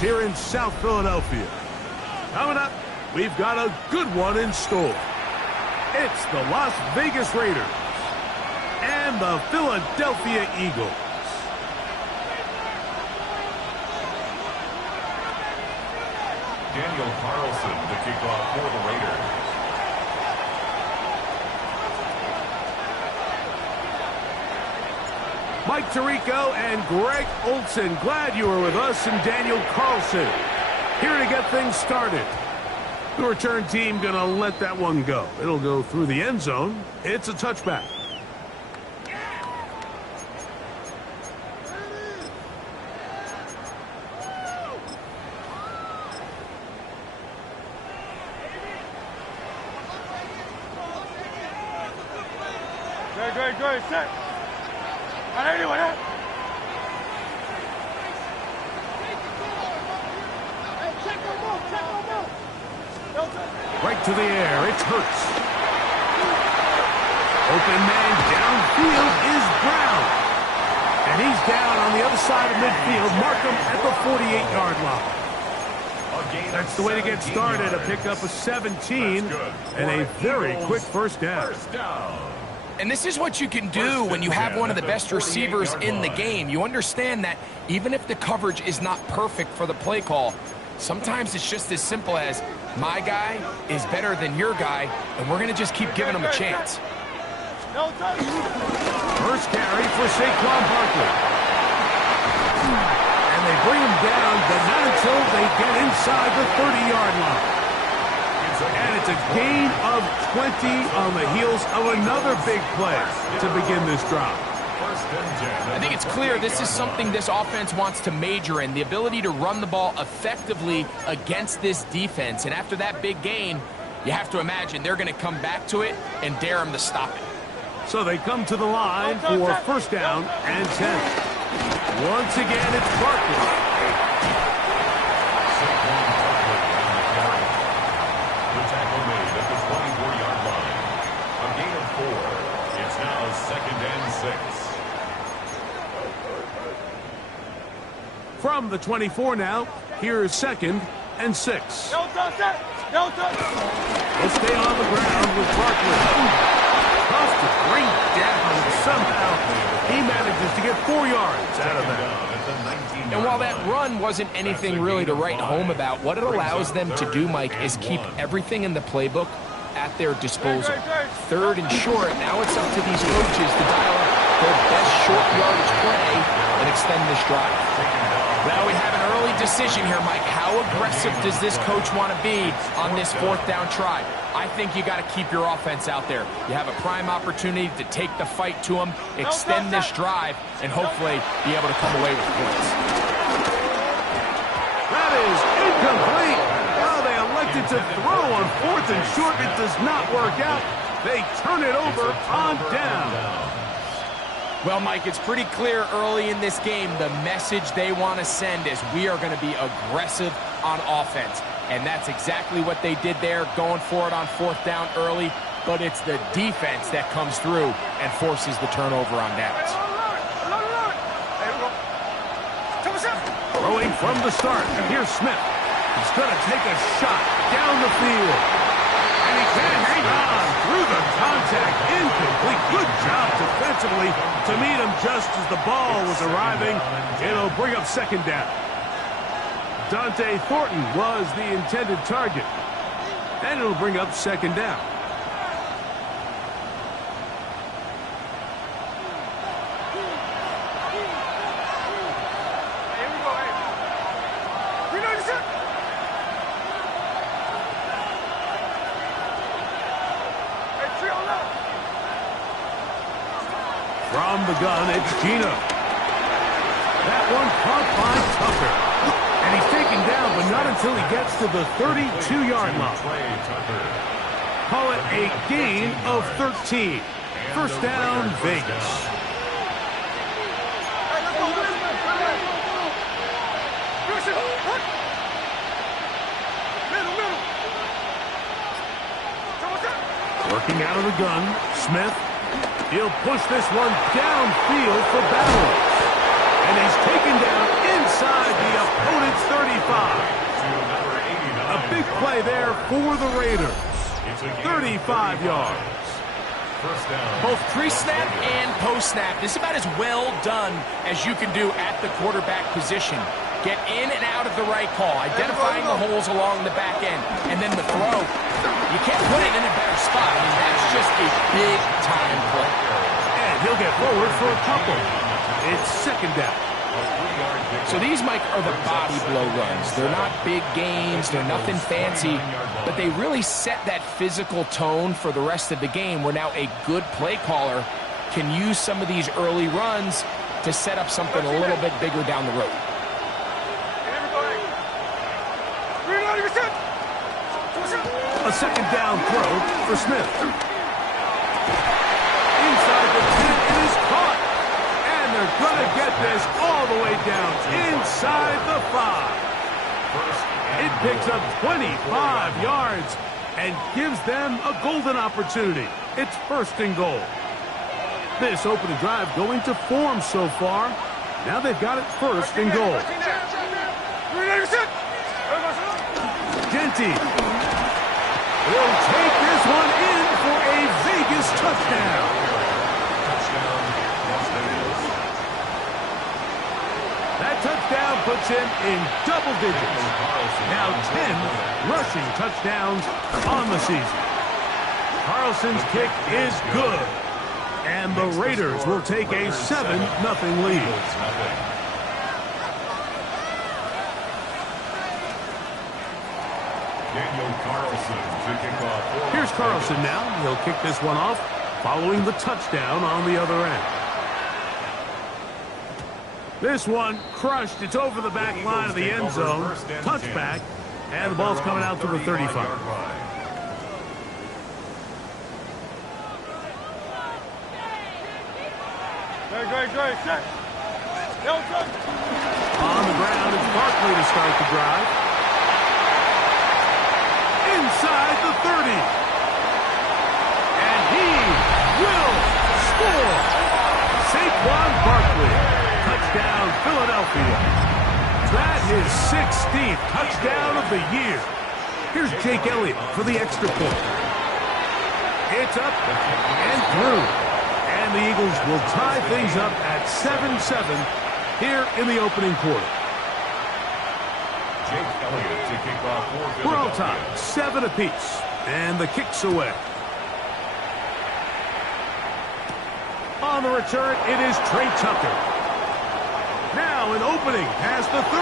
games here in South Philadelphia. Coming up, we've got a good one in store. It's the Las Vegas Raiders and the Philadelphia Eagles. Daniel Carlson to kick off for the Raiders. Mike Tirico and Greg Olson, glad you were with us, and Daniel Carlson here to get things started. The return team gonna let that one go. It'll go through the end zone. It's a touchback. Good, set. Right to the air, it's Hurts. Open man downfield is Brown. And he's down on the other side of midfield. Mark him at the 48-yard line. That's the way to get started. A pickup of 17 and a very quick first down. And this is what you can do when you have one of the best receivers in the game. You understand that even if the coverage is not perfect for the play call, sometimes it's just as simple as my guy is better than your guy, and we're going to just keep giving him a chance. First carry for Saquon Barkley. And they bring him down, but not until they get inside the 30-yard line. And it's a gain of 20 on the heels of another big play to begin this drive. I think it's clear this is something this offense wants to major in, the ability to run the ball effectively against this defense. And after that big gain, you have to imagine they're going to come back to it and dare them to stop it. So they come to the line for first down and 10. Once again, it's Barkley. From the 24 now, here's 2nd and 6. They'll stay on the ground with Barkley. Tough to bring down. Somehow he manages to get 4 yards out of that. And while that run wasn't anything really to write home about, what it allows them to do, Mike, is keep everything in the playbook at their disposal. 3rd and short, now it's up to these coaches to dial up their best short yardage play and extend this drive. Well, we have an early decision here, Mike. How aggressive does this coach want to be on this 4th down try? I think you got to keep your offense out there. You have a prime opportunity to take the fight to them, extend this drive, and hopefully be able to come away with points. That is incomplete. Oh, they elected to throw on 4th and short. It does not work out. They turn it over on down. Well, Mike, it's pretty clear early in this game the message they want to send is we are going to be aggressive on offense. And that's exactly what they did there, going for it on 4th down early. But it's the defense that comes through and forces the turnover on downs. Throwing from the start. Here's Smith. He's going to take a shot down the field. And he can't hang on through the contact. Incomplete. Good job defensively to meet him just as the ball was arriving. It'll bring up 2nd down. Dante Thornton was the intended target. And it'll bring up 2nd down. From the gun, it's Gino. That one caught by Tucker. And he's taken down, but not until he gets to the 32-yard line. Call it a gain of 13. First down, Vegas. Working out of the gun, Smith. He'll push this one downfield for Bowers. And he's taken down inside the opponent's 35. play there for the Raiders. 35 yards. First down. Both pre-snap and post-snap. This is about as well done as you can do at the quarterback position. Get in and out of the right call, identifying the holes along the back end, and then the throw. You can't put it in a better spot. I mean, that's just a big-time play. And he'll get forward for a couple. It's second down. So these, Mike, are the body blow runs. They're not big gains. They're nothing fancy. But they really set that physical tone for the rest of the game where now a good play caller can use some of these early runs to set up something a little bit bigger down the road. A second down throw for Smith. Inside the 10, it is caught. And they're going to get this all the way down inside the 5. It picks up 25 yards and gives them a golden opportunity. It's first and goal. This opening drive going to form so far. Now they've got it first and goal. Genty will take this one in for a Vegas touchdown. That touchdown puts him in double digits. Now 10 rushing touchdowns on the season. Carlson's kick is good. And the Raiders will take a 7-0 lead. Here's Carlson now. He'll kick this one off following the touchdown on the other end. This one crushed. It's over the back line of the end zone. Touchback. And the ball's coming out to the 35. Great, set. On the ground, it's Barkley to start the drive. Inside the 30. And he will score. Saquon Barkley. Touchdown, Philadelphia. That is 16th touchdown of the year. Here's Jake Elliott for the extra point. It's up and through. And the Eagles will tie things up at 7-7 here in the opening quarter. Jake Elliott to kick off for We're all tied, 7 apiece, and the kick's away. On the return, it is Trey Tucker. Now an opening past the 30.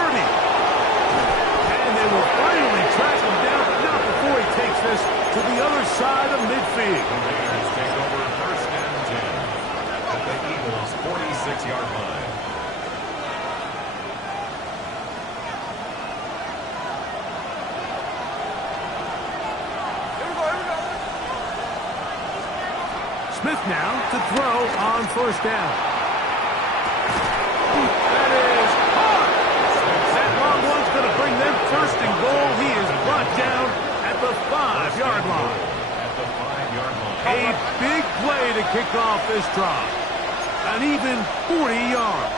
And they will finally track him down, but not before he takes this to the other side of midfield. The Raiders take over first and 10 at the Eagles' 46-yard line. Smith now to throw on first down. That is hard. That long one's going to bring them first and goal. He is brought down at the 5-yard line. A big play to kick off this drive. An even 40 yards.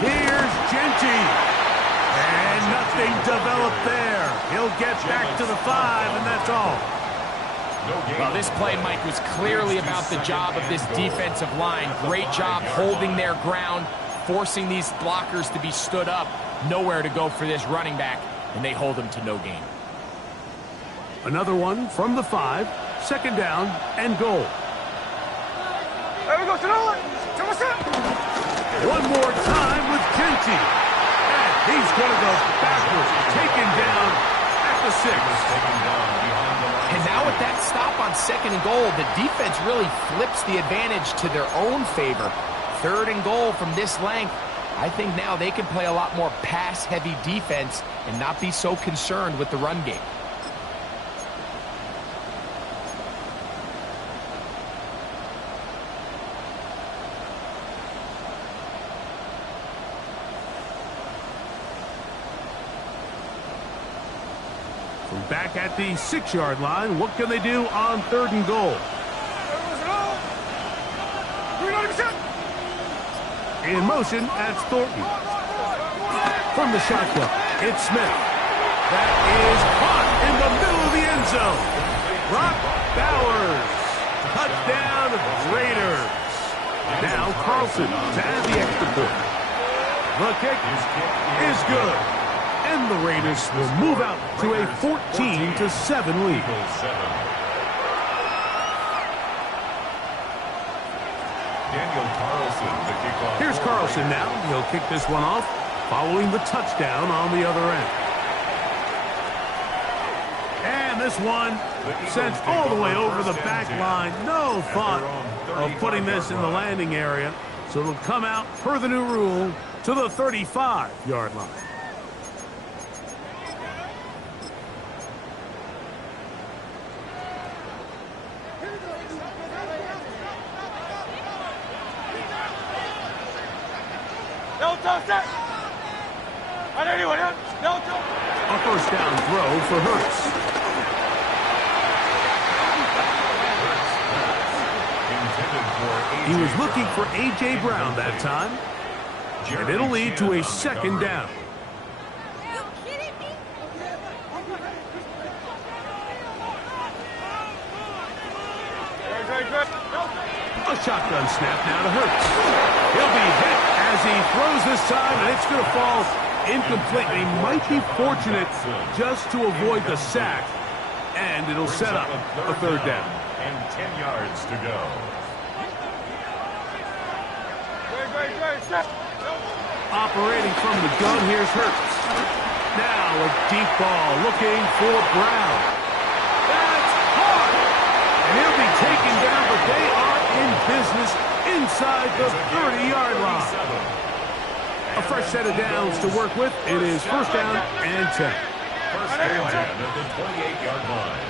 Here's Genty. And nothing developed there. He'll get back to the 5, and that's all. Well, this play, Mike, was clearly about the job of this defensive line. Great job holding their ground, forcing these blockers to be stood up. Nowhere to go for this running back, and they hold him to no gain. Another one from the 5, second down and goal. One more time with Genty. And he's going to go backwards, taken down at the 6. And now with that stop on second and goal, the defense really flips the advantage to their own favor. Third and goal from this length. I think now they can play a lot more pass-heavy defense and not be so concerned with the run game. From back at the 6-yard line, what can they do on third and goal? In motion, that's Thornton. From the shotgun, it's Smith. That is caught in the middle of the end zone. Brock Bowers. Touchdown, Raiders. Now Carlson to add the extra point. The kick is good. And the Raiders will move out to a 14-7 lead. Here's Carlson now. He'll kick this one off following the touchdown on the other end. And this one sent all the way over the back line. No thought of putting this in the landing area. So it'll come out, per the new rule, to the 35-yard line. A first down throw for Hurts. He was looking for A.J. Brown that time. And it'll lead to a second down. A shotgun snap now to Hurts. He'll be hit as he throws this time, and it's going to fall incomplete. He might be fortunate just to avoid the sack, and it'll set up a third down. And 10 yards to go. Operating from the gun, here's Hurts. Now a deep ball looking for Brown. That's hard. And he'll be taken down, but they are in business inside the 30-yard line. A fresh set of downs to work with. It is first down and 10. First and 10 at the 28-yard line.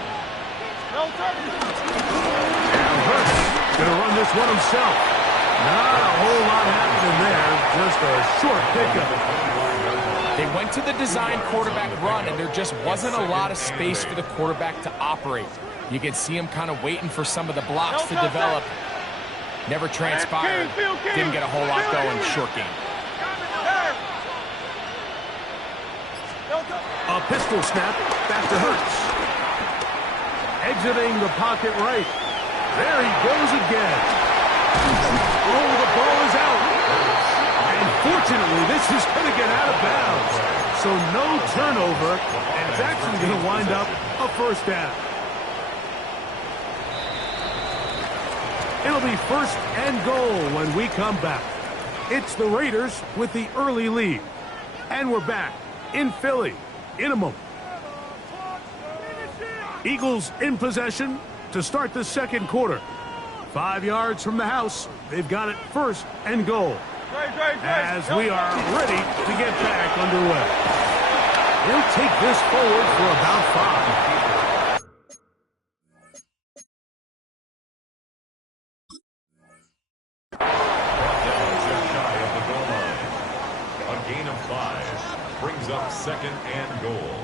Now Hurts going to run this one himself. Not a whole lot happening there. Just a short pickup. They went to the design quarterback run, and there just wasn't a lot of space for the quarterback to operate. You can see him kind of waiting for some of the blocks to develop. Never transpired. Didn't get a whole lot going. Short game. A pistol snap back to Hurts. Exiting the pocket right. There he goes again. Oh, the ball is out. And fortunately, this is going to get out of bounds. So no turnover, and it's actually going to wind up a first down. It'll be first and goal when we come back. It's the Raiders with the early lead. And we're back in Philly in a moment. Eagles in possession to start the second quarter. 5 yards from the house. They've got it first and goal. As we are ready to get back underway. He'll take this forward for about 5. Just shy of the goal line. A gain of 5 brings up second and goal.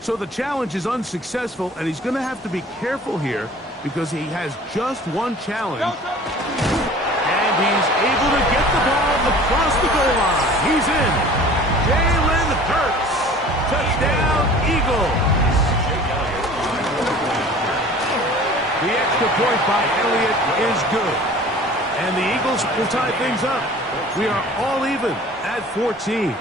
So the challenge is unsuccessful, and he's going to have to be careful here because he has just one challenge. And he's able to get the ball across the goal line. He's in. Jalen Hurts. Touchdown, Eagles. The extra point by Elliott is good. And the Eagles will tie things up. We are all even at 14.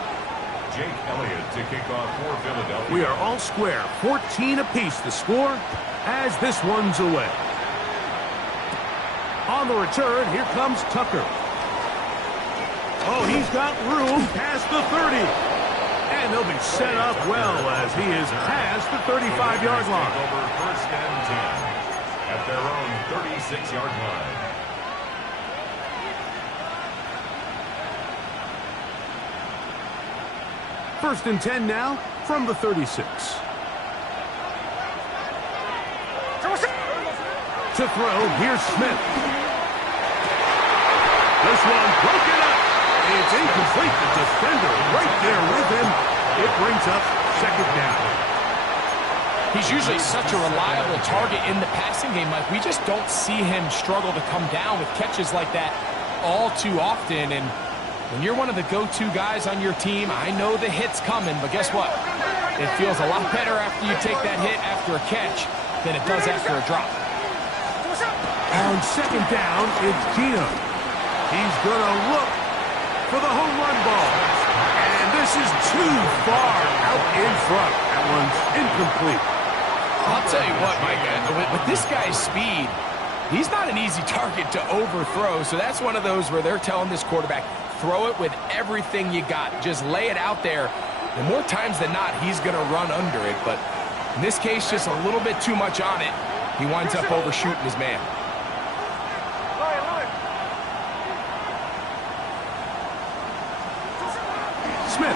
Jake Elliott to kick off for Philadelphia. We are all square. 14 apiece the score as this one's away. On the return, here comes Tucker. Oh, he's got room past the 30. And they'll be set up well as he is past the 35-yard line. Over first and 10 at their own 36-yard line. First and 10 now from the 36. To throw, here's Smith. This one broken up. It's It's incomplete. The defender right there with him. It brings up second down. He's usually such a reliable target in the passing game, Mike. We just don't see him struggle to come down with catches like that all too often. And when you're one of the go-to guys on your team, I know the hit's coming, but guess what? It feels a lot better after you take that hit after a catch than it does after a drop. On second down, it's Gino. He's going to look for the home run ball. And this is too far out in front. That one's incomplete. I'll tell you what, Mike, with this guy's speed, he's not an easy target to overthrow. So that's one of those where they're telling this quarterback, throw it with everything you got. Just lay it out there. And more times than not, he's going to run under it. But in this case, just a little bit too much on it. He winds up overshooting his man. Smith.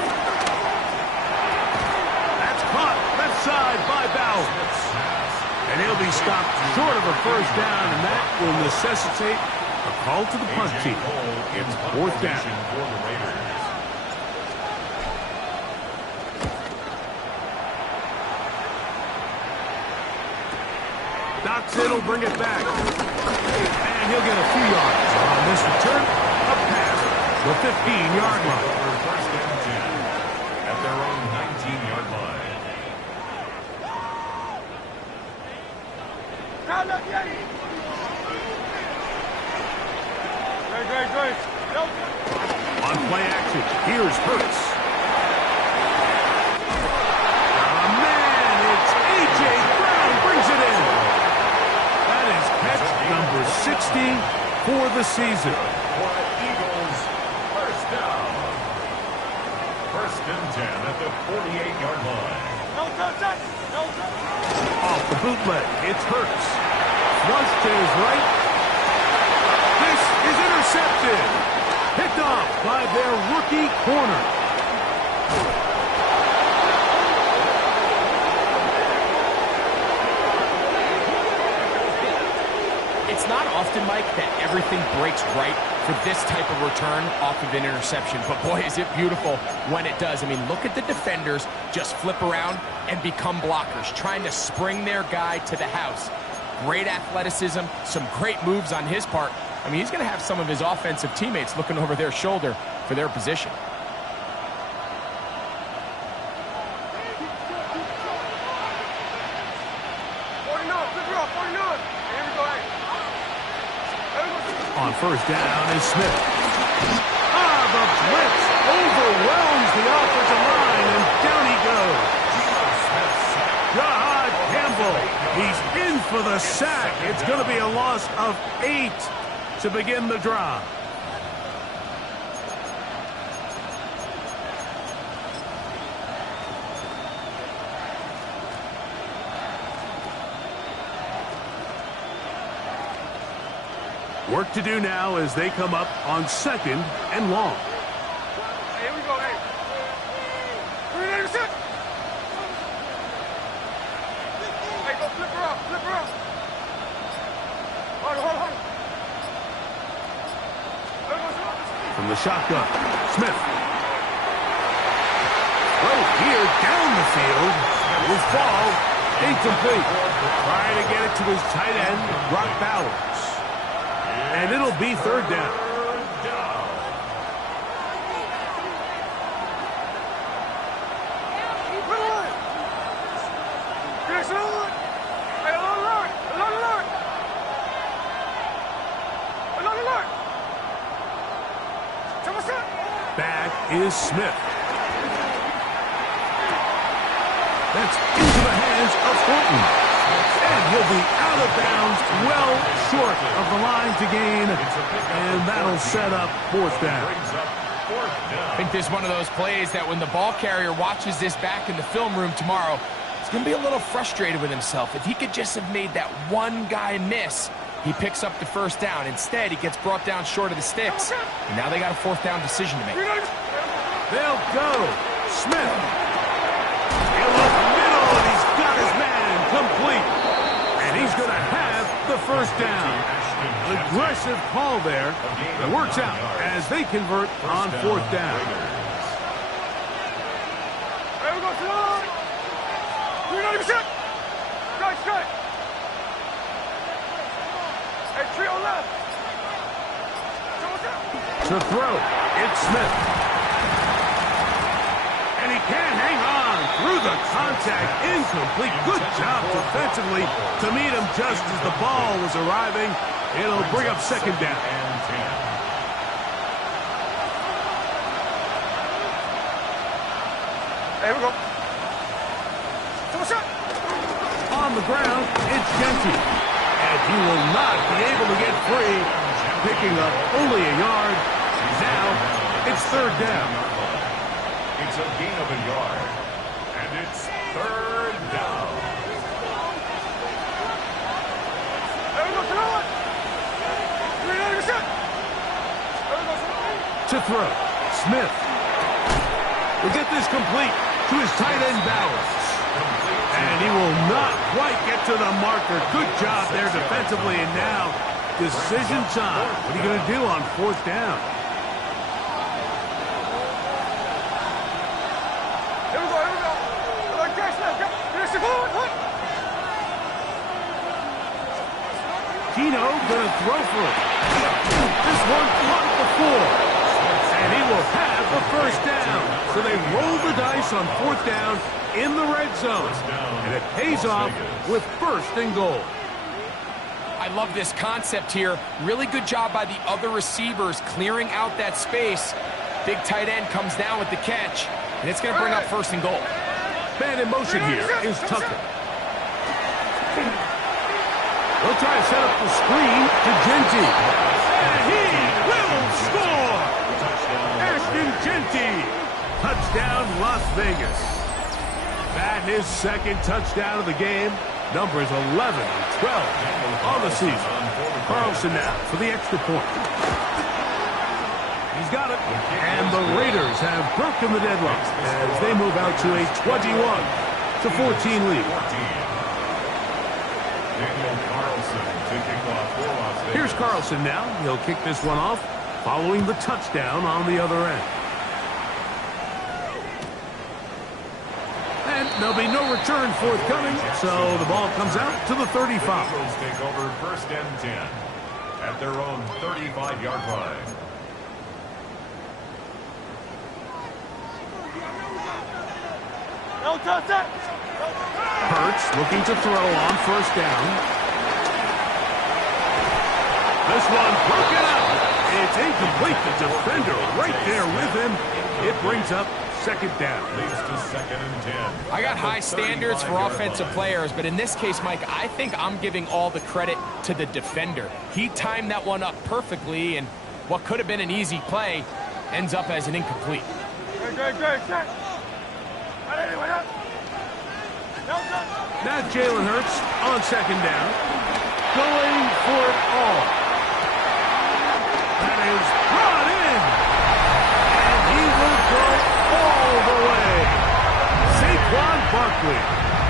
That's caught left side by Bowers. And he'll be stopped short of a first down, and that will necessitate a call to the punt team. It's fourth down. Doc's it, will bring it back. And he'll get a few yards on this return. Up past the 15-yard line. First and 10 at their own 19-yard line. On play action, here's Hurts. Oh, man, it's A.J. Brown brings it in. That is catch number 60 for the season. For the Eagles, first down. First and 10 at the 48-yard line. Off the bootleg, it's Hurts. Flush to his right. This is intercepted. Picked off by their rookie corner. It's not often, Mike, that everything breaks right for this type of return off of an interception. But, boy, is it beautiful when it does. I mean, look at the defenders just flip around and become blockers, trying to spring their guy to the house. Great athleticism, some great moves on his part. I mean, he's going to have some of his offensive teammates looking over their shoulder for their position. On first down is Smith. The blitz overwhelms the offensive line, and down he goes. Jahad Campbell, he's in for the sack. It's going to be a loss of 8 to begin the drive. Work to do now as they come up on second and long. Here we go, hey. Hey, go flip her up, flip her up. Hold on. From the shotgun, Smith. Right here, down the field. Will fall, incomplete. Trying to get it to his tight end, Brock Bowers. And it'll be third down. Back is Smith. That's into the hands of Horton. And he'll be out of bounds, well short of the line to gain. And that'll set up fourth down. I think this is one of those plays that when the ball carrier watches this back in the film room tomorrow, he's going to be a little frustrated with himself. If he could just have made that one guy miss, he picks up the first down. Instead, he gets brought down short of the sticks. And now they got a fourth down decision to make. They'll go. Smith. He'll look middle, and he's got his man complete. And he's going to have the first down. Aggressive call there. It works out as they convert on fourth down. Hey, we go to the line. 390%. Strike. Hey, trio left. To throw, it's Smith. And he can't hang on through the contact. Incomplete. Good job defensively to meet him just as the ball was arriving. It'll bring up second down. Here we go. On the ground, it's Genty. And he will not be able to get free, picking up only a yard. Now, it's third down. It's a gain of a yard. And it's third down. Here we go to the line. 390%. To throw, Smith will get this complete to his tight end Bowers. And he will not quite get to the marker. Good job there defensively. And now, decision time. What are you going to do on fourth down? Here we go. Like Jack Smith. Finish the ball. Keno going to throw for it. This one caught the floor. And he will have the first down. So they roll the dice on fourth down in the red zone. And it pays off with first and goal. I love this concept here. Really good job by the other receivers clearing out that space. Big tight end comes down with the catch, and it's going to bring up first and goal. Man in motion here is Tucker. They'll try to set up the screen to Genty. And he will score! Ashton Genty. Touchdown, Las Vegas. That his second touchdown of the game. Numbers 11 and 12 on the season. Carlson now for the extra point. He's got it. And the Raiders have broken the deadlock as they move out to a 21-14 lead. Here's Carlson now. He'll kick this one off following the touchdown on the other end. And there'll be no return forthcoming, so the ball comes out to the 35. Eagles take over first and 10 at their own 35-yard line. Hurts looking to throw on first down. This one broken up. It's incomplete. The defender right there with him. It brings up second down. Leads to second and 10. I got high standards for offensive players, but in this case, Mike, I think I'm giving all the credit to the defender. He timed that one up perfectly, and what could have been an easy play ends up as an incomplete. Now Jalen Hurts on second down. Going for it all. That is brought in. And he will go all the way. Saquon Barkley.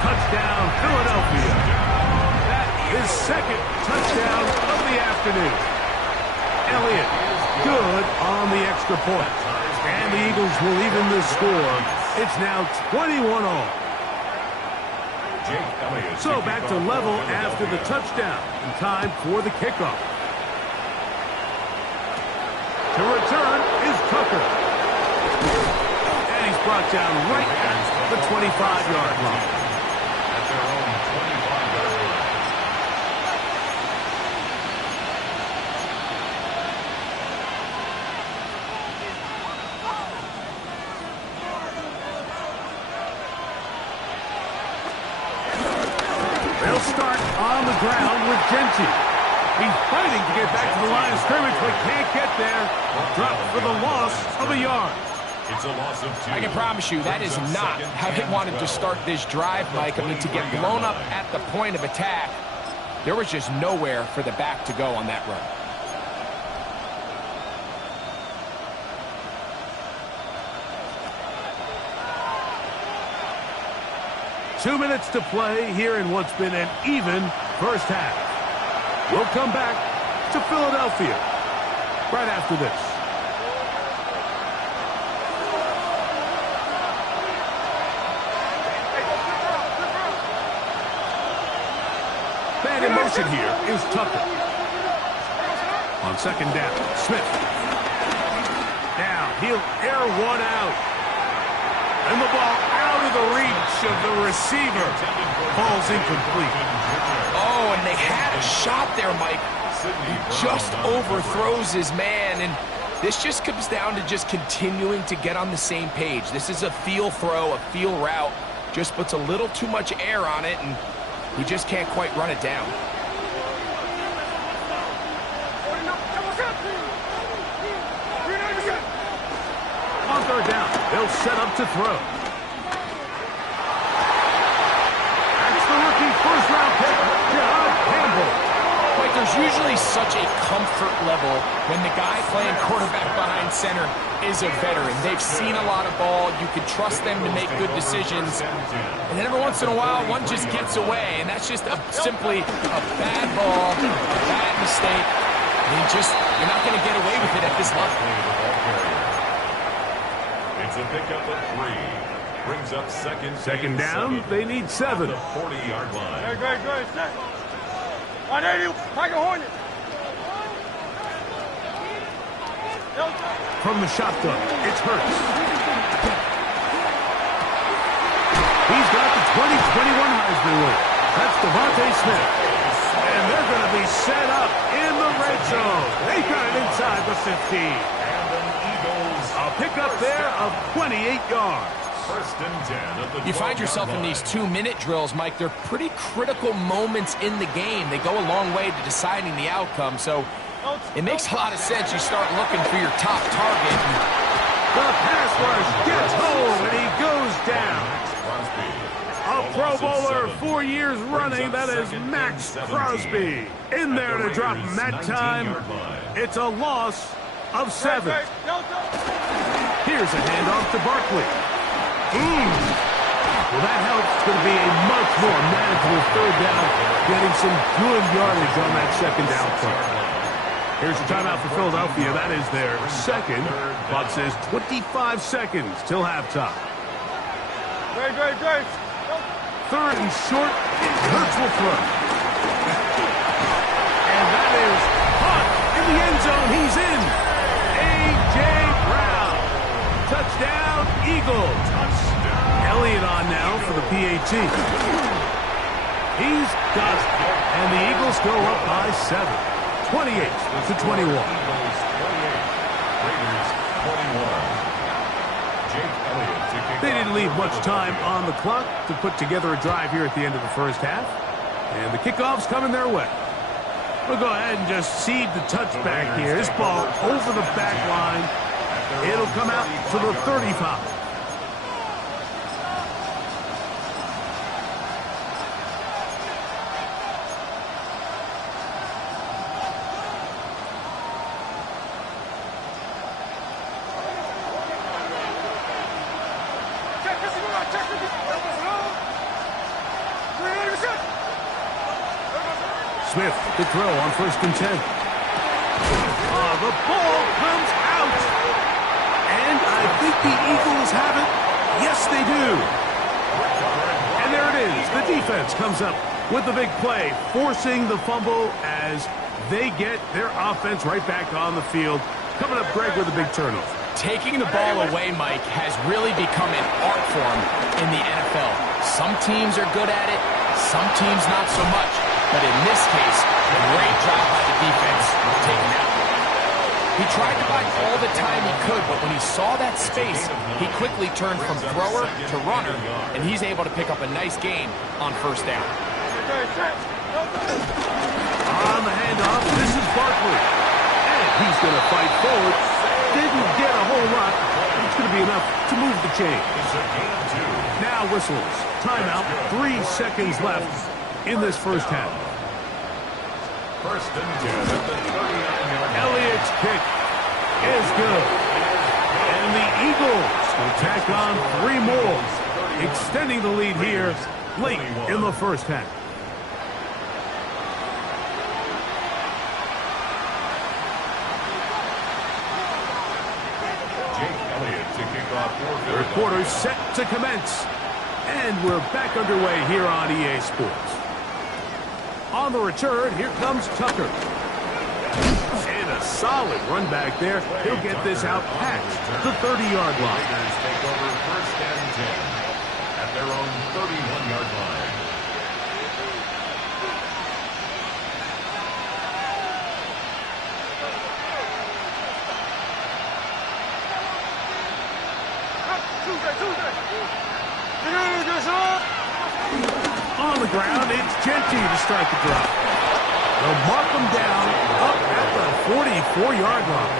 Touchdown, Philadelphia. That is second touchdown of the afternoon. Elliott, good on the extra point. And the Eagles will even the score. It's now 21-all. So back to level after the touchdown. In time for the kickoff. To return is Tucker. And he's brought down right at the 25-yard line. At their own 25-yard line. They'll start on the ground with Genty. He's fighting to get back to the line of scrimmage, but can't get there. Drop for the loss of a yard. It's a loss of 2. I can promise you that is not how they wanted to start this drive, Mike. I mean, to get blown up at the point of attack, there was just nowhere for the back to go on that run. Two minutes to play here in what's been an even first half. We'll come back to Philadelphia right after this. Man in motion here is Tucker. On second down, Smith. Now he'll air one out. And the ball out of the reach of the receiver. Ball's incomplete. Oh, and they had a shot there, Mike. He just overthrows his man, and this just comes down to just continuing to get on the same page. This is a feel throw, a feel route. Just puts a little too much air on it, and he just can't quite run it down. On third down, they'll set up to throw. That's the rookie first-round pick, John Campbell. Like, there's usually such a comfort level when the guy playing quarterback behind center is a veteran. They've seen a lot of ball. You can trust them to make good decisions. And then every once in a while, one just gets away, and that's just simply a bad ball, a bad mistake. And you're not going to get away with it at this level. It's a pickup of 3. Brings up second down. 7. They need 7. The 40-yard line. Good. 180. Tiger Hornet. From the shotgun, it's Hurts. He's got the 2021 Heisman winner. That's Devontae Smith. And they're going to be set up in the red zone. They got it inside the 15. And an Eagles. A pickup there of 28 yards. First and 10 of the You find yourself in these 2-minute drills, Mike. They're pretty critical moments in the game. They go a long way to deciding the outcome. So it makes a lot of sense. You start looking for your top target. The pass rush gets home, and he goes down. A Pro Bowler 4 years running. That is Max Crosby. In there to drop him that time. It's a loss of 7. Here's a handoff to Barkley. Well, that helps. It's going to be a much more manageable third down, getting some good yardage on that second down play. Here's a timeout for Philadelphia. That is their second. Clock says 25 seconds till halftime. Good. Third and short. Hurts will throw. And that is caught in the end zone. He's in. A.J. Brown. Touchdown, Eagles. Elliott on now for the PAT. He's got it. And the Eagles go up by 7. 28-21. They didn't leave much time on the clock to put together a drive here at the end of the first half. And the kickoff's coming their way. We'll go ahead and just seed the touchback here. This ball over the back line. It'll come out to the 35. Smith to throw on first and 10. The ball comes out. And I think the Eagles have it. Yes, they do. And there it is. The defense comes up with the big play, forcing the fumble as they get their offense right back on the field. Coming up, Greg, with a big turnover. Taking the ball away, Mike, has really become an art form in the NFL. Some teams are good at it, some teams not so much. But in this case, a great job by the defense taking that. He tried to buy all the time he could, but when he saw that space, he quickly turned from thrower to runner, and he's able to pick up a nice gain on first down. On the handoff, this is Barkley. And he's going to fight forward. Didn't get a whole lot, but it's going to be enough to move the chain. Now whistles. Timeout. 3 seconds left in this first half. First and 10 at the 39-yard line. Elliott's kick is good. And the Eagles will tack on 3 more, extending the lead here late in the first half. Third quarter set to commence. And we're back underway here on EA Sports. On the return, here comes Tucker. And a solid run back there. He'll get this out past the 30-yard line. Raiders take over first and 10 at their own 31-yard line. On the ground, it's Genty to strike the drop. They'll mark them down up at the 44-yard line.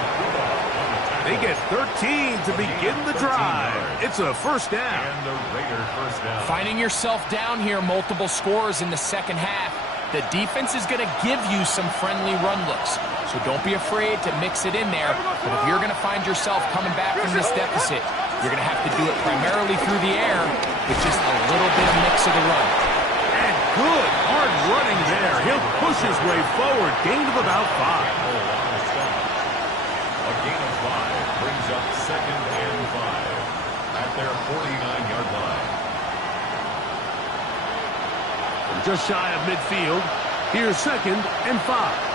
They get 13 to begin the drive. It's a first down. And the Raider first down. Finding yourself down here, multiple scores in the second half. The defense is going to give you some friendly run looks. So don't be afraid to mix it in there. But if you're going to find yourself coming back from this deficit, you're going to have to do it primarily through the air with just a little bit of mix of the run. And good hard running there. He'll push his way forward. Gain of about 5. A gain of 5 brings up second and 5 at their 49-yard line. From just shy of midfield, here's second and 5.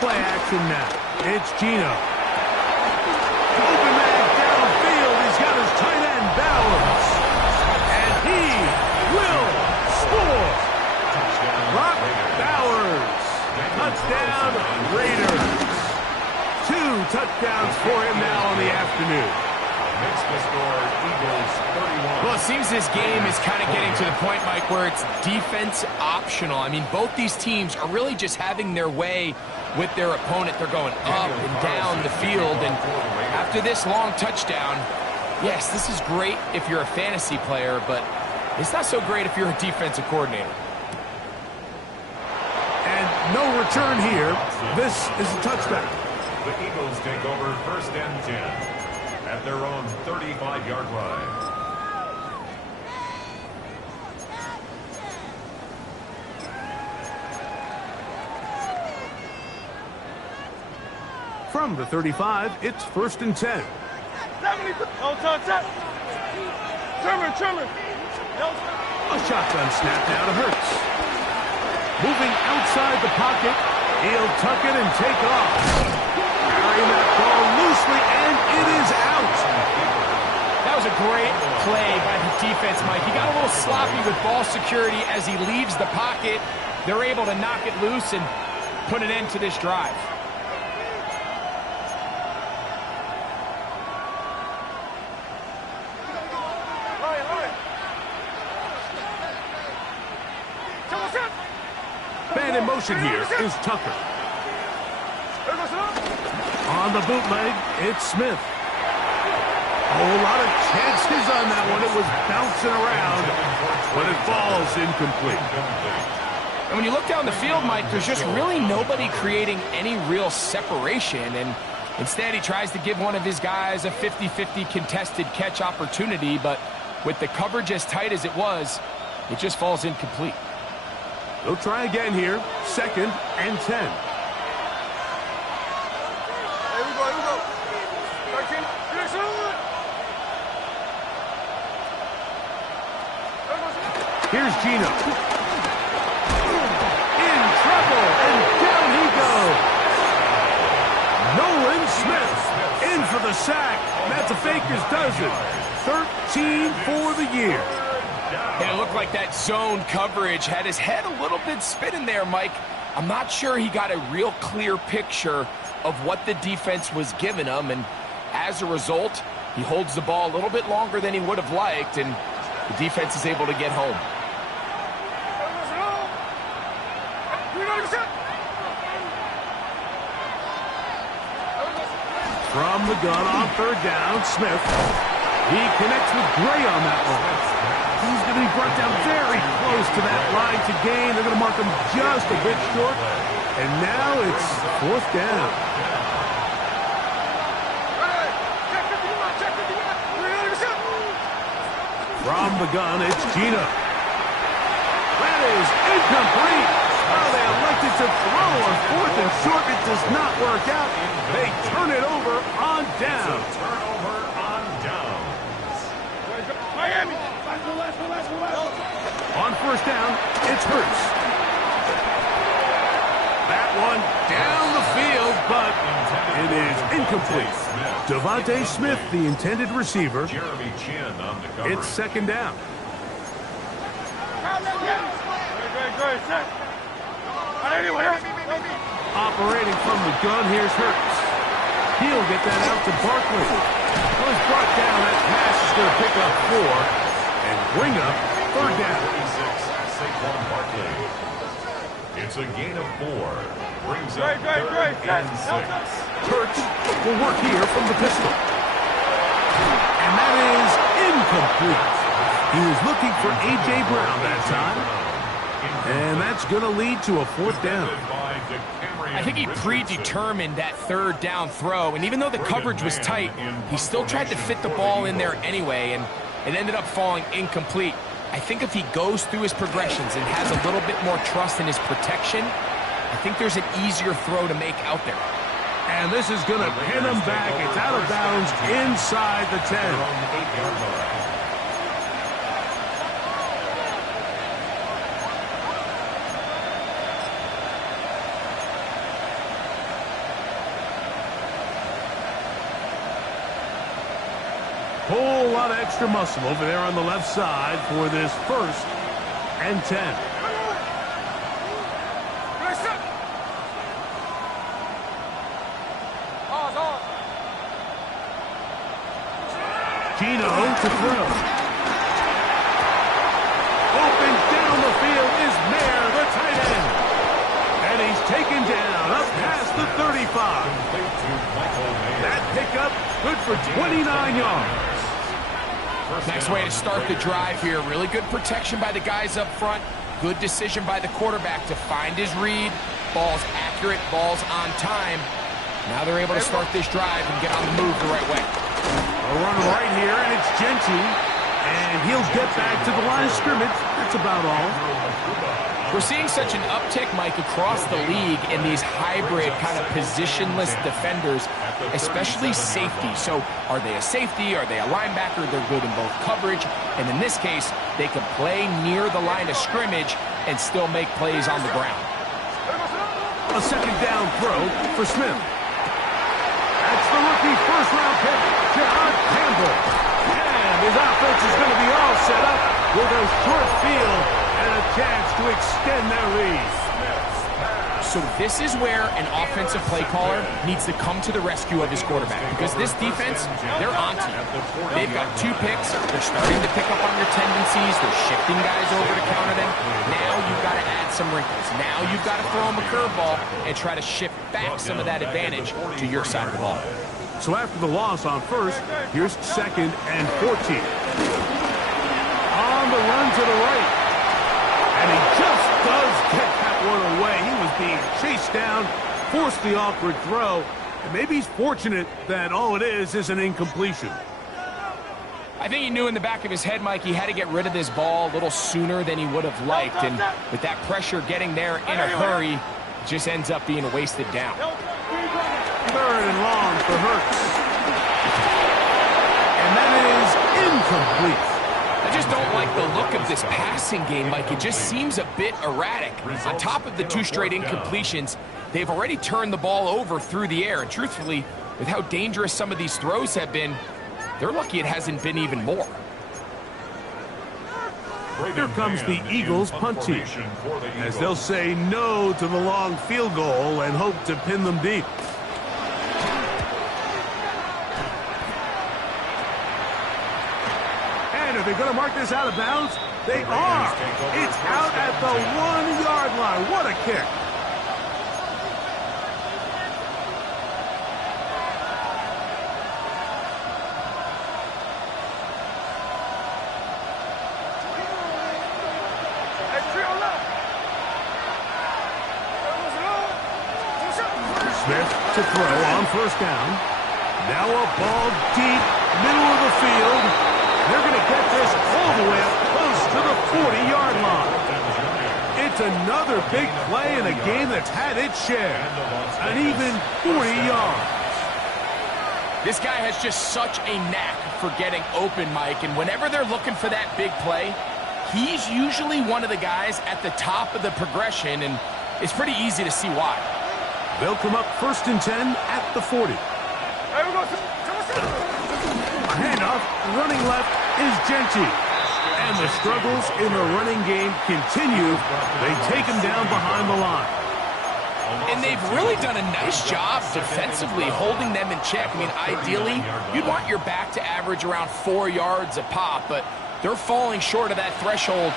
Play action now. It's Gino. Open man downfield. He's got his tight end Bowers. And he will score. Brock Bowers. Touchdown Raiders. 2 touchdowns for him now on the afternoon. Makes the score Eagles 31. Well, it seems this game is kind of getting to the point, Mike, where it's defense optional. I mean, both these teams are really just having their way with their opponent. They're going up and down the field. And after this long touchdown, yes, this is great if you're a fantasy player, but it's not so great if you're a defensive coordinator. And no return here. This is a touchback. The Eagles take over first and 10 at their own 35-yard line. From the 35, it's first and 10. A shotgun snap now to Hurts. Moving outside the pocket, he'll tuck it and take off. Carrying that ball loosely, and it is out. That was a great play by the defense, Mike. He got a little sloppy with ball security as he leaves the pocket. They're able to knock it loose and put an end to this drive. Man in motion here is Tucker. On the bootleg, it's Smith. A whole lot of chances on that one. It was bouncing around, but it falls incomplete. And when you look down the field, Mike, there's just really nobody creating any real separation. And instead, he tries to give one of his guys a 50-50 contested catch opportunity. But with the coverage as tight as it was, it just falls incomplete. They'll try again here. Second and 10. Here we go. 13. Here's Gino. In trouble, and down he goes. Nolan Smith in for the sack. That's a Faker's dozen. 13 for the year. And it looked like that zone coverage had his head a little bit spinning there, Mike. I'm not sure he got a real clear picture of what the defense was giving him, and as a result, he holds the ball a little bit longer than he would have liked, and the defense is able to get home. From the gun on third down, Smith. He connects with Gray on that one. He's going to be brought down very close to that line to gain. They're going to mark him just a bit short. And now it's fourth down. From the gun, it's Gino. That is incomplete. Oh, they elected to throw on fourth and short. It does not work out. They On first down, it's Hurts. That one down the field, but it is incomplete. Devontae Smith, the intended receiver. It's second down. Operating from the gun, here's Hurts. He'll get that out to Barkley. Well, he's brought down. That pass is going to pick up 4 and bring up third down. It's a gain of 4. Brings up third and 6. Hurts will work here from the pistol. And that is incomplete. He was looking for A.J. Brown that time. And that's going to lead to a fourth down. I think he predetermined that third down throw, and even though the coverage was tight, he still tried to fit the ball in there anyway, and it ended up falling incomplete. I think if he goes through his progressions and has a little bit more trust in his protection, I think there's an easier throw to make out there. And this is going to pin him back. It's out of bounds inside the 10. Whole lot of extra muscle over there on the left side for this first and 10. Gino to throw. Open down the field is Mayer, the tight end. And he's taken down up past the 35. That pickup good for 29 yards. Nice way to start the drive here. Really good protection by the guys up front. Good decision by the quarterback to find his read. Ball's accurate, ball's on time. Now they're able to start this drive and get on the move the right way. A run right here, and it's Genty. And he'll get back to the line of scrimmage. That's about all. We're seeing such an uptick, Mike, across the league in these hybrid kind of positionless defenders, especially safety. So are they a safety? Are they a linebacker? They're good in both coverage. And in this case, they can play near the line of scrimmage and still make plays on the ground. A second down throw for Smith. That's the rookie first-round pick, John Campbell. And his offense is going to be all set up with a short field and a chance to extend their lead. So this is where an offensive play caller needs to come to the rescue of his quarterback, because this defense, they're onto you. They've got 2 picks. They're starting to pick up on your tendencies. They're shifting guys over to counter them. Now you've got to add some wrinkles. Now you've got to throw them a curveball and try to shift back some of that advantage to your side of the ball. So after the loss on first, here's second and 14. On the run to the right. And he just does get that one away. He was being chased down, forced the awkward throw, and maybe he's fortunate that all it is an incompletion. I think he knew in the back of his head, Mike, he had to get rid of this ball a little sooner than he would have liked, and with that pressure getting there in a hurry, it just ends up being a wasted down. Third and long for Hurts. And that is incomplete. I just don't like the look of this passing game, Mike. It just seems a bit erratic. On top of the 2 straight incompletions, they've already turned the ball over through the air. And truthfully, with how dangerous some of these throws have been, they're lucky it hasn't been even more. Here comes the Eagles punt team, as they'll say no to the long field goal and hope to pin them deep. Are they going to mark this out of bounds? They are. It's out at the 1-yard line. What a kick. Smith to throw on first down. Now a ball deep, middle of the field. They're going to get this all the way up close to the 40-yard line. It's another big play in a game that's had its share. An even 40 yards. This guy has just such a knack for getting open, Mike, and whenever they're looking for that big play, he's usually one of the guys at the top of the progression, and it's pretty easy to see why. They'll come up 1st and 10 at the 40. A handoff, running left is Genty. And the struggles in the running game continue. They take him down behind the line. And they've really done a nice job defensively holding them in check. I mean, ideally, you'd want your back to average around 4 yards a pop, but they're falling short of that threshold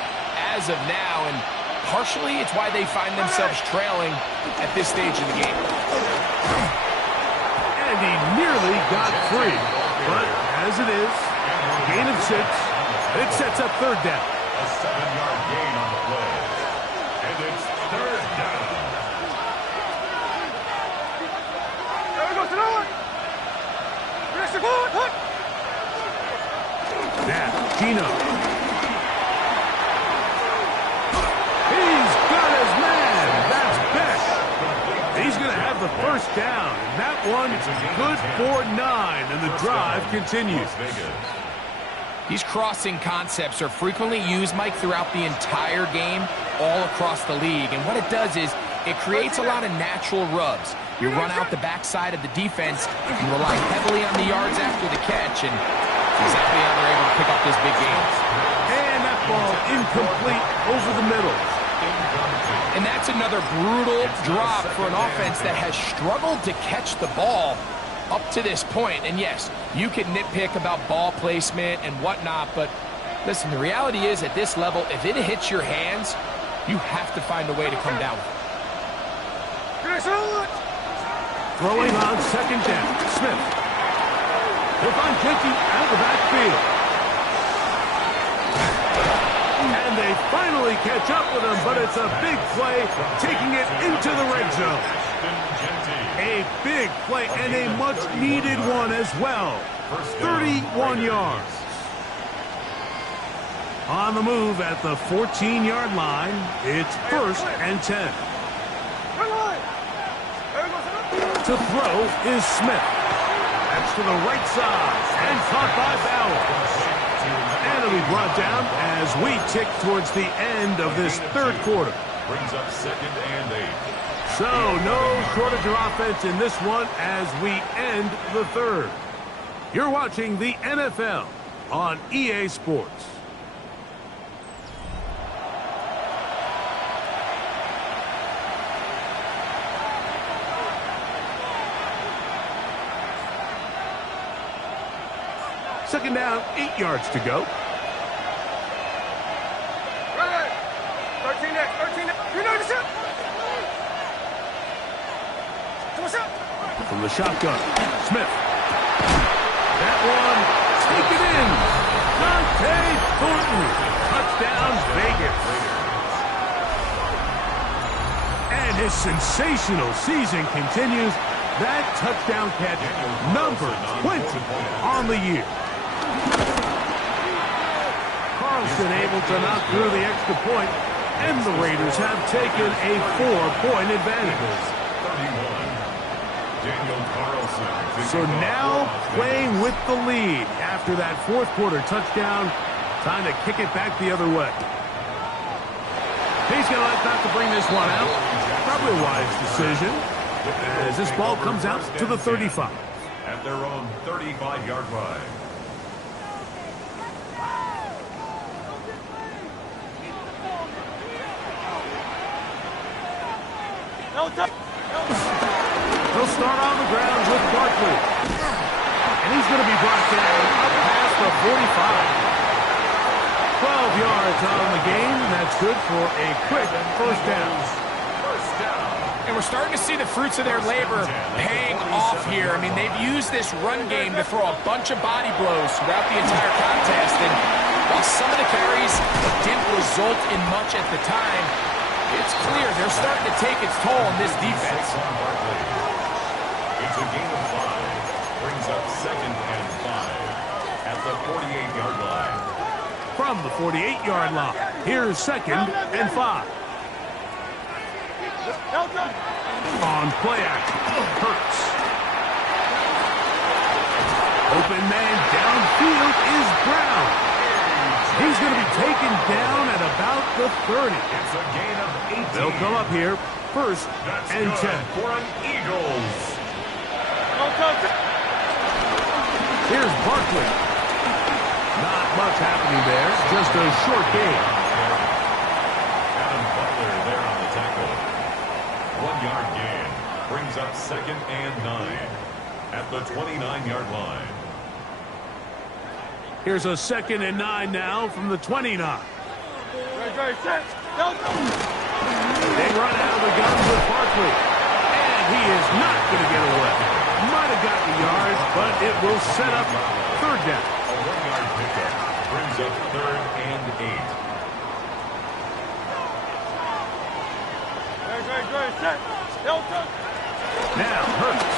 as of now, and partially it's why they find themselves trailing at this stage of the game. And he nearly got free, but as it is, gain of 6, it sets up 3rd down. A 7-yard gain on the play. And it's 3rd down. Now, Gino. He's got his man. That's Beck. He's going to have the 1st down. And that one good for 9, and the drive continues. These crossing concepts are frequently used, Mike, throughout the entire game, all across the league. And what it does is it creates a lot of natural rubs. You run out the backside of the defense, you rely heavily on the yards after the catch, and exactly how they're able to pick up this big game. And that ball incomplete over the middle. And that's another brutal drop for an offense that has struggled to catch the ball up to this point. And yes, you can nitpick about ball placement and whatnot, but listen, the reality is at this level, if it hits your hands, you have to find a way to come down with it. Throwing on 2nd down, Smith. He'll find Genty out of the backfield. And they finally catch up with him, but it's a big play, taking it into the red zone. A big play and a much-needed one as well. 31 yards. On the move at the 14-yard line, it's 1st and 10. To throw is Smith. That's to the right side and caught by Bauer. And it'll be brought down as we tick towards the end of this 3rd quarter. Brings up 2nd and 8. So no shortage of offense in this one as we end the 3rd. You're watching the NFL on EA Sports. Second down, 8 yards to go. 13 next, 13 next. You know the shot. From the shotgun, Smith. That one, take it in. Dante Thornton. Touchdown, Vegas. And his sensational season continues. That touchdown catch, number 20 on the year. Carlson able to knock through the extra point, and the Raiders have taken a 4-point advantage. 31. Daniel Carlson. So now playing with the lead after that 4th quarter touchdown. Time to kick it back the other way. He's going to let that to bring this one out. Probably a wise decision as this ball comes out to the 35. At their own 35-yard line. He'll start on the ground with Barkley. And he's going to be brought down up past the 45. 12 yards on the game. That's good for a quick 1st down. And we're starting to see the fruits of their labor paying off here. I mean, they've used this run game to throw a bunch of body blows throughout the entire contest. And while some of the carries didn't result in much at the time, it's clear they're starting to take its toll on this defense. It's a gain of 5. Brings up 2nd and 5 at the 48-yard line. From the 48-yard line, here's 2nd and 5. On play action, Hurts. Open man downfield is Brown. He's going to be taken taken down at about the 30. It's a gain of 18. They'll come up here, first That's and good 10. for an Eagles. Here's Barkley. Not much happening there. Just a short gain. Adam Butler there on the tackle. 1 yard gain. Brings up second and 9 at the 29-yard line. Here's a second and 9 now from the 29. They run out of the gun with Barkley. And he is not going to get away. Might have got the yard, but it will set up third down. A 1-yard pickup brings up third and 8. Now Hurts.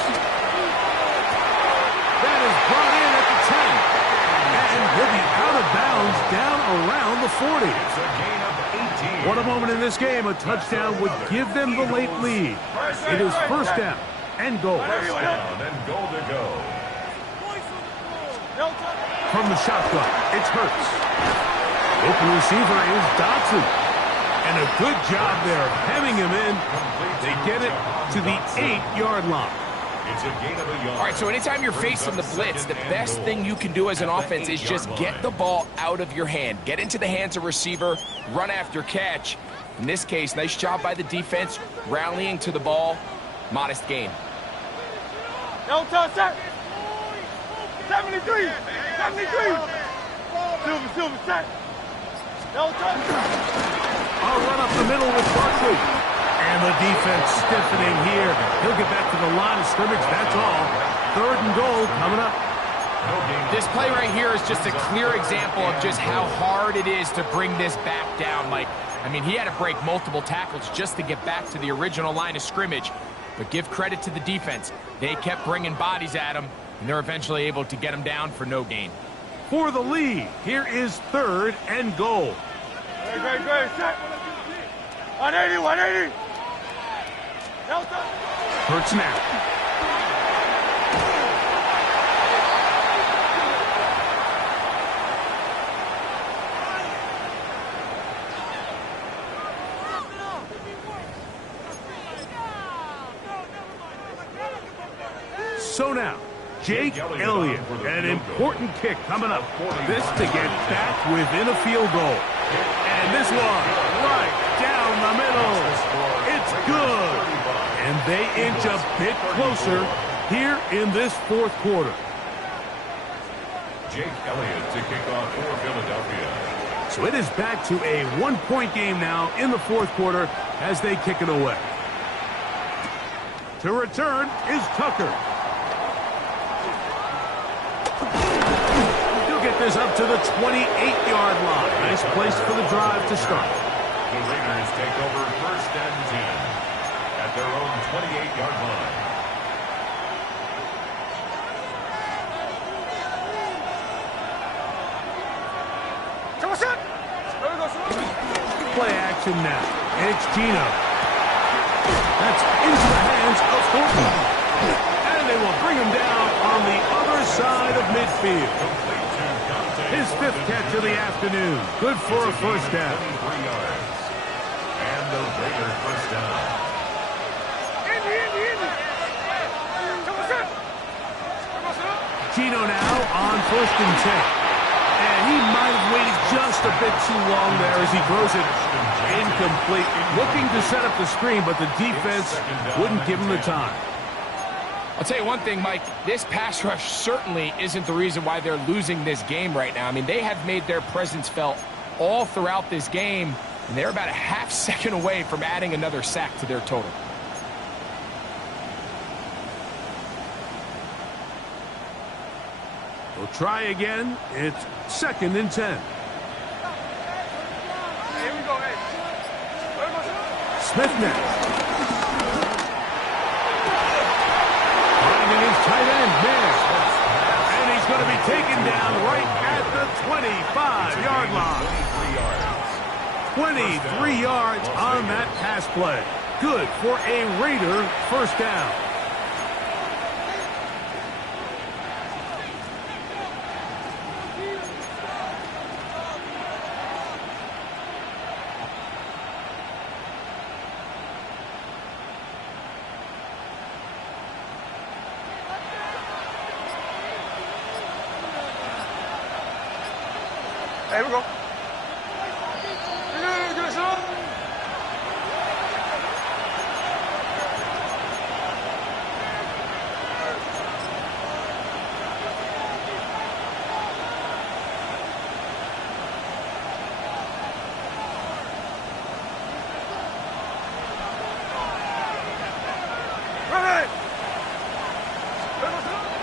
That is brought in at the 10. And he'll be out of bounds down around the 40. It's a gain of 18. What a moment in this game. A touchdown would give them the late lead. It is first down and goal. First down and goal to go. From the shotgun, it's Hurts. Open receiver is Dotson. And a good job there of hemming him in. They get it to the 8-yard line. It's a gain of a yard. All right, so anytime you're facing the blitz, the best thing you can do as an offense is just get the ball out of your hand. Get into the hands of receiver, run after catch. In this case, nice job by the defense, rallying to the ball. Modest gain. 73! 73! Silver, set! I'll run up the middle with Barkley. And the defense stiffening here. He'll get back to the line of scrimmage. That's all. Third and goal coming up. This play right here is just a clear example of just how hard it is to bring this back down, Mike. I mean, he had to break multiple tackles just to get back to the original line of scrimmage. But give credit to the defense. They kept bringing bodies at him, and they're eventually able to get him down for no gain. For the lead, here is third and goal. Great, set! 180! Hurts now. So now, Jake Elliott, an important kick coming up. This to get back within a field goal. And this one, right down the middle. It's good. And they inch a bit closer here in this fourth quarter. Jake Elliott to kick off for Philadelphia. So it is back to a one-point game now in the fourth quarter as they kick it away. To return is Tucker. He'll get this up to the 28-yard line. Nice place for the drive to start. The Raiders take over first and 10 at their own 28-yard line. Play action now. It's Gino. That's into the hands of Thornton. And they will bring him down on the other side of midfield. His fifth catch of the afternoon. Good for a first down. 3 yards. And the Raiders first down. Gino now on first and 10. And he might have waited just a bit too long there as he throws it incomplete. Looking to set up the screen, but the defense wouldn't give him the time. I'll tell you one thing, Mike, this pass rush certainly isn't the reason why they're losing this game right now. I mean, they have made their presence felt all throughout this game, and they're about a half second away from adding another sack to their total. We'll try again. It's second and 10. Smith now. Finding his tight end, Miss. And he's going to be taken down right at the 25-yard line. 23 yards on that pass play. Good for a Raider first down. There we go.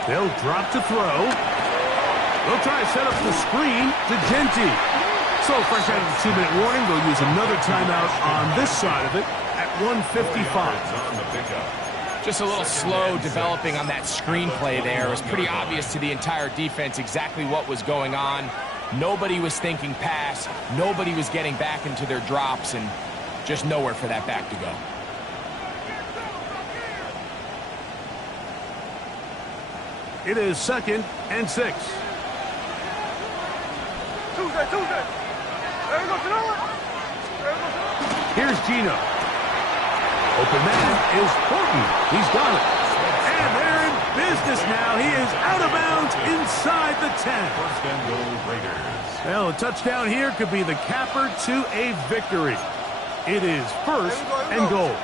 They'll drop to throw. They'll try to set up the screen to Genty. So fresh out of the 2-minute warning, they'll use another timeout on this side of it at 1:55. Just a little slow developing on that screenplay there. It was pretty obvious to the entire defense exactly what was going on. Nobody was thinking pass. Nobody was getting back into their drops, and just nowhere for that back to go. It is 2nd and 6. Tuesday. Here's Gino. Open man is Horton. He's got it. And they're in business now. He is out of bounds inside the 10. First and goal, Raiders. Well, a touchdown here could be the capper to a victory. It is 1st and goal.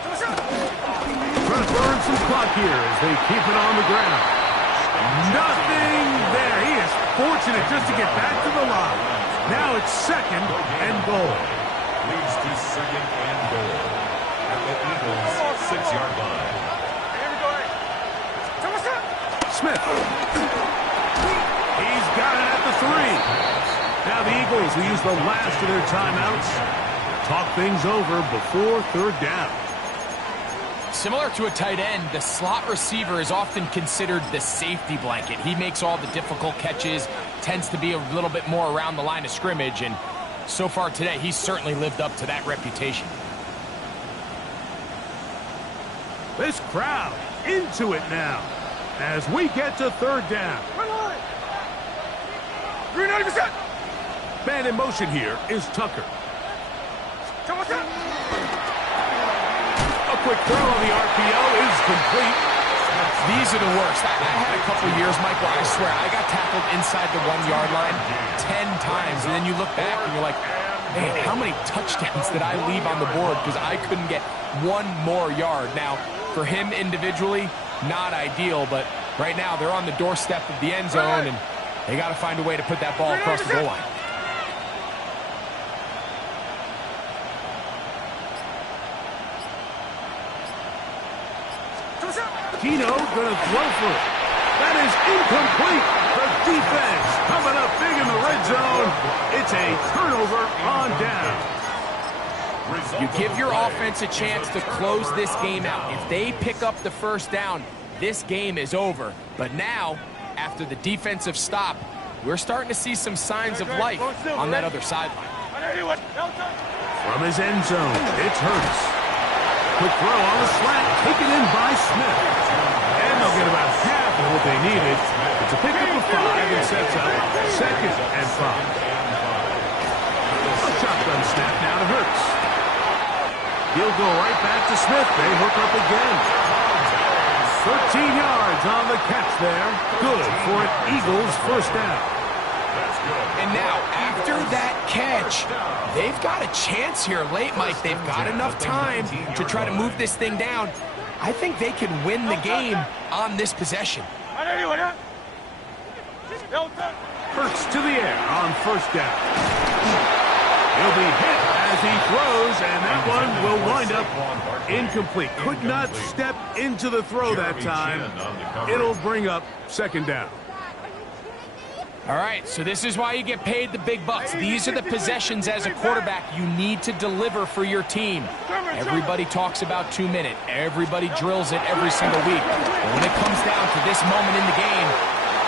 Trying to burn some clock here as they keep it on the ground. Nothing there. He is fortunate just to get back to the line. Now it's 2nd and goal. Leads to 2nd and goal at the Eagles' 6-yard line. Smith. He's got it at the 3. Now the Eagles will use the last of their timeouts. Talk things over before 3rd down. Similar to a tight end, the slot receiver is often considered the safety blanket. He makes all the difficult catches, tends to be a little bit more around the line of scrimmage, and so far today, he's certainly lived up to that reputation. This crowd into it now as we get to 3rd down. Green 90%. Man in motion here is Tucker. A quick throw on the RPO is complete. These are the worst. I had a couple years, Mike, where I swear I got tackled inside the 1-yard line 10 times, and then you look back and you're like, man, how many touchdowns did I leave on the board because I couldn't get one more yard? Now, for him individually, not ideal, but right now they're on the doorstep of the end zone, and they got to find a way to put that ball across the goal line. Gino gonna throw for it. That is incomplete. The defense coming up big in the red zone. It's a turnover on down. You give your offense a chance to close this game out. If they pick up the 1st down, this game is over. But now, after the defensive stop, we're starting to see some signs of life on that other sideline. From his end zone, it's Hurts. Quick throw on the slant, taken in by Smith. And they'll get about half of what they needed. It's a pickup of 5 and sets up 2nd and 5. A shotgun snap now to Hurts. He'll go right back to Smith. They hook up again. 13 yards on the catch there. Good for an Eagles 1st down. And now, after that catch, they've got a chance here late, Mike. They've got enough time to try to move this thing down. I think they can win the game on this possession. Hurts to the air on 1st down. He'll be hit as he throws, and that one will wind up incomplete. Could not step into the throw that time. It'll bring up 2nd down. All right, so this is why you get paid the big bucks. These are the possessions as a quarterback you need to deliver for your team. Everybody talks about 2-minute. Everybody drills it every single week. But when it comes down to this moment in the game,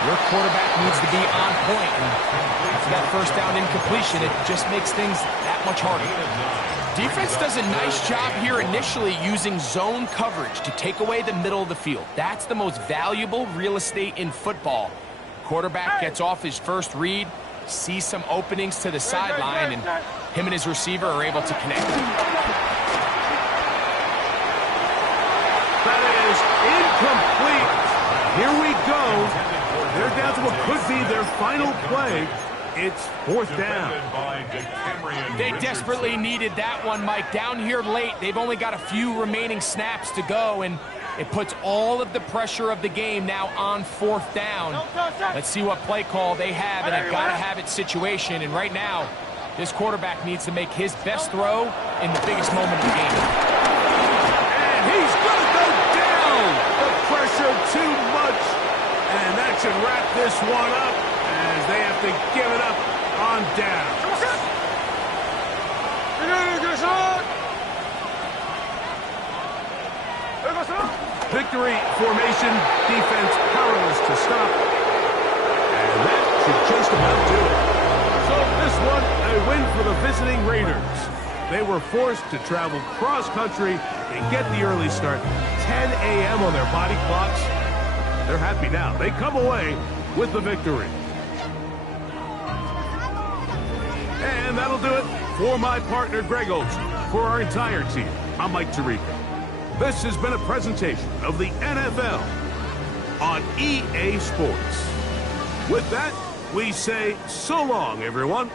your quarterback needs to be on point. And after that 1st down incompletion, it just makes things that much harder. Defense does a nice job here initially using zone coverage to take away the middle of the field. That's the most valuable real estate in football. Quarterback gets off his 1st read, sees some openings to the sideline, and him and his receiver are able to connect. That is incomplete. Here we go. They're down to what could be their final play. It's fourth down. Defended by DeCamerion They Richardson. desperately needed that one, Mike. Down here late, they've only got a few remaining snaps to go, and it puts all of the pressure of the game now on fourth down. Let's see what play call they have in a gotta-have-it situation. And right now, this quarterback needs to make his best throw in the biggest moment of the game. And he's going to go down. The pressure too much. And that should wrap this one up as they have to give it up on down. Victory formation, defense powerless to stop. And that should just about do it. So this one, a win for the visiting Raiders. They were forced to travel cross-country and get the early start. 10 a.m. on their body clocks. They're happy now. They come away with the victory. And that'll do it for my partner, Greg Olson. For our entire team, I'm Mike Tirico. This has been a presentation of the NFL on EA Sports. With that, we say so long, everyone.